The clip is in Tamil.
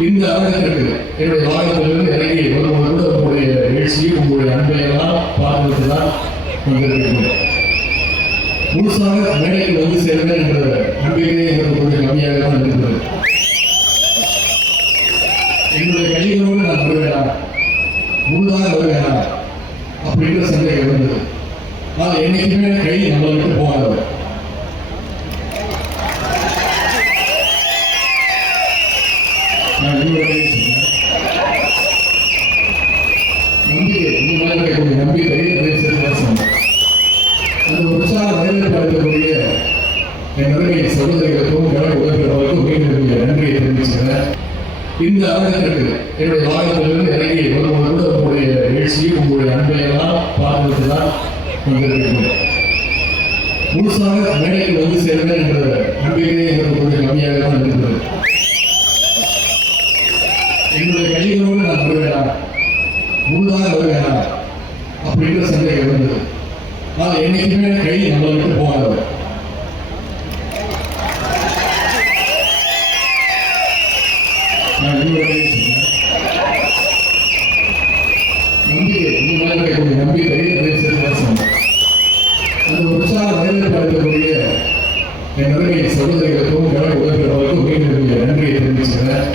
இந்த அரங்கத்திற்கு என்னுடைய வாகனத்திலிருந்து இறங்கி வரும்போது கூட உங்களுடைய எழுச்சியும் உங்களுடைய அன்பையெல்லாம் பார்த்துட்டு தான் வந்திருக்கிறேன். முழுசாக மேடைக்கு வந்து சேர்ந்தேன் என்ற நம்பிக்கையே எனக்கு கொஞ்சம் கம்மியாக தான் இருக்கிறது. என்னுடைய கைகளோடு நான் வருவேனா, முழுதாக வருவேனா அப்படின்ற சந்தேகம் இருந்தது. ஆனால் என்னைக்குமே கை நம்மளை விட்டு போகாது. நான் நம்பிக்கை இந்த மாதிரி இருக்கக்கூடிய நம்பிக்கை அதே சேர்த்து சொன்னேன். அந்த உற்சாக வரவேற்பு அளிக்கக்கூடிய என் நன்றியை சகோதரிகளுக்கும் உடற்பிறவர்களுக்கும் மீண்டும் நன்றியை தெரிவிச்சுக்கிறேன். இந்த அரங்கத்திற்கு என்னுடைய வாகனத்திலிருந்து இறங்கி வரும்போது கூட உங்களுடைய எழுச்சியும் உங்களுடைய அன்பையெல்லாம் பார்த்துட்டு தான் வந்திருக்கிறேன். முழுசாக மேடைக்கு வந்து சேர்ந்தேன் என்ற நம்பிக்கையே எனக்கு கொஞ்சம் கம்மியாக தான் இருக்கிறது. என்னுடைய கைகளோடு நான் வருவேனா, முழுதாக வருவேனா அப்படின்ற சந்தேகம் இருந்தது. ஆனால் என்னைக்குமே கை நம்மளை விட்டு போகாது. நான் நம்பிக்கை இந்த மாதிரி இருக்கக்கூடிய நம்பிக்கை அதே சேர்த்து சொன்னேன். அந்த உற்சாக வரவேற்பு அளிக்கக்கூடிய என் நன்றியை சகோதரிகளுக்கும் உடற்பிறவர்களுக்கும் மீண்டும் நன்றியை தெரிவிச்சுக்கிறேன்.